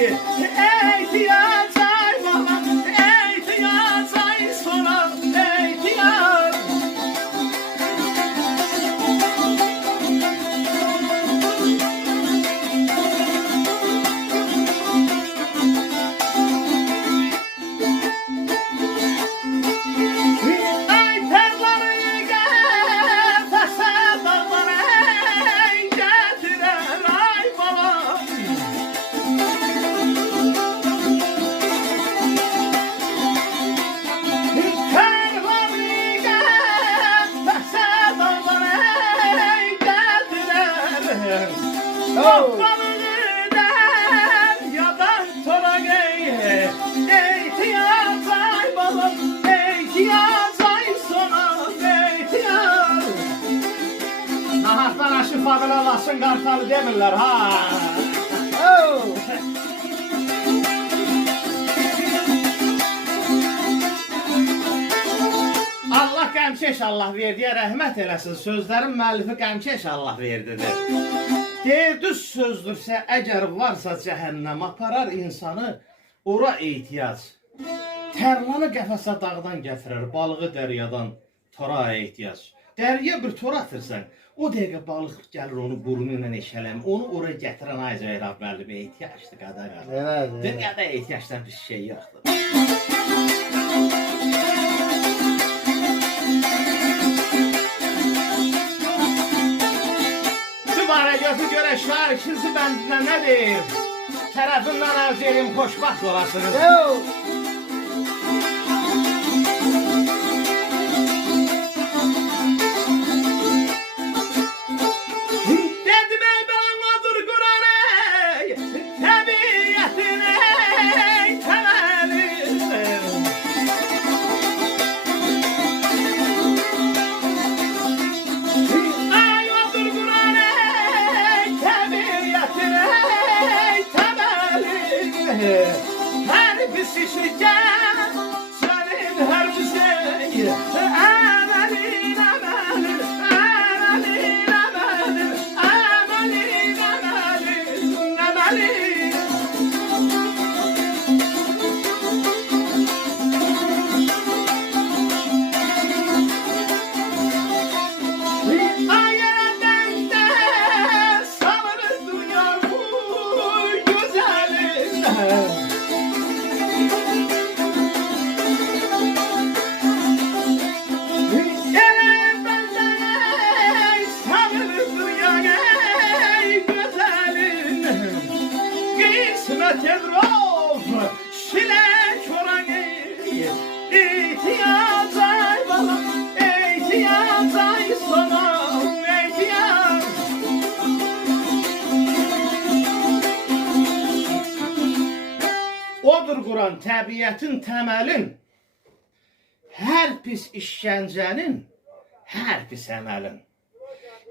ihtiyaç ay bana, ihtiyaç ay sana, ihtiyaç. Nahattan aşı favelasın kartalı demirler ha. Oh. Allah qəmkeş Allah verdiyə rəhmət eləsin. Sözlərin müəllifi qəmkeş Allah verdidir. Deyir düz sözdürsə əgər varsa cəhənnəm aparar insanı ora ehtiyac. Tərlanı qəfəsə dağdan gətirir, balığı dəryadan tora ehtiyac. Dərya bir tor atırsan, o dəqiqə balıq gəlir onu burnu ilə eşələm. Onu oraya gətirən ay Zeyrab müəllim ehtiyacdır qadar. Evet. Dünyada ehtiyacdan bir şey yoxdur. Dübarə gözü görə şair ikinci bəndinə nə deyir? Tərəfindən arz edim xoşbaxt olasınız. Her bir şişirken senin her bir şey amelin amelin amelin amelin amelin amelin amelin. Ayağından da sanır dünya bu güzelin. Tedrof, şile çoranı, ihtiyaç ay bana, ihtiyaç ay sana, ihtiyaç. Odur Kur'an, təbiətin təməlin, hər pis işgəncənin, hər pis əməlin.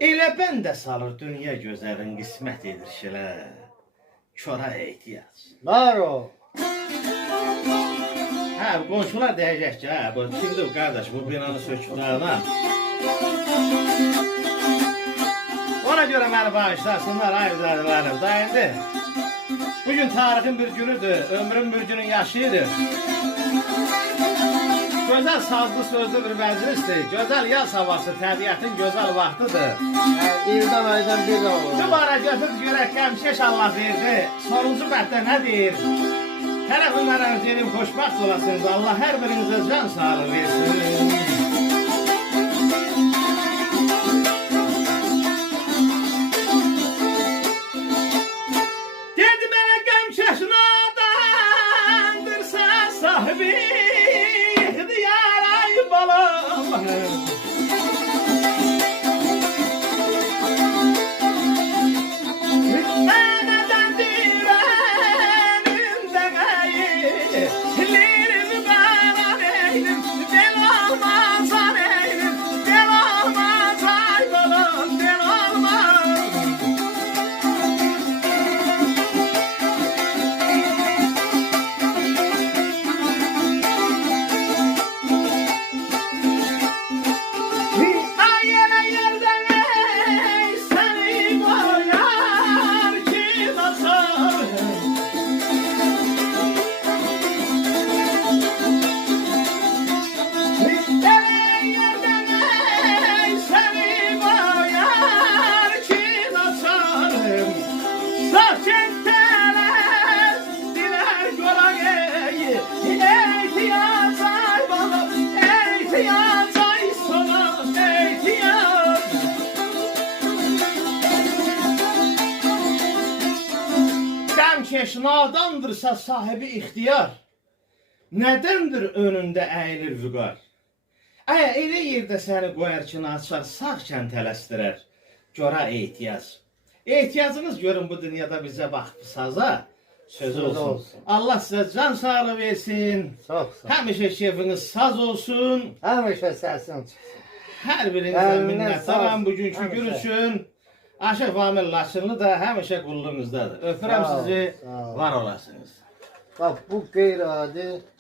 Elə bəndə salır dünya gözəlin, qismət edir şilə. Çora ehtiyac. Var o. Ha, qonşular deyəcək ki, ha, bu kimdir qardaş, bu binanı söküdüyana. Ona görə məni bağışlasınlar, ayrılarım. Da indi, bugün tarixin bir günüdür, ömrün bir günün yaşıdır. Gözəl sazlı sözlü bir məclisdir, gözəl yaz havası, təbiətin gözəl vaxtıdır. İldən aydan bir də olur. Dübarə götür görək qəmkeş Allah verdi. Sonuncu bənddə nə deyir? Tərəfindən arz edim xoşbaxt olasınız. Allah hər birinizə can sağlığı versin. Dedi mənə qəmkeş nadandırsa sahibi ihtiyar ay balam. Lirim karaneydim, ben alma Çenteler diler göreyi ihtiyaç ay balım ihtiyaç ay sana ihtiyaç. Qəmkeş nadandırsa sahibi ixtiyar, nədəndir önündə əyilir vüqar? Əgər elə yerdə səni qoyar ki, açar, sağkən tələsdirər, görə ehtiyac. Ehtiyacınız görün bu dünyada bizə baxsaza, sözü olsun. Allah sizə can sağlığı versin. Çox sağ ol. Həmişə şefiniz saz olsun. Həmişə səsin çıxsın. Hər birinizə Əlinə minnətdaram sağ- bugünkü gün həmişə. üçün. Aşıq Famil Laçınlı da həmişə qulluğunuzdadır. Öpürəm Sağ ol, sizi, sağ ol. var olasınız. Bax bu qeyri-adi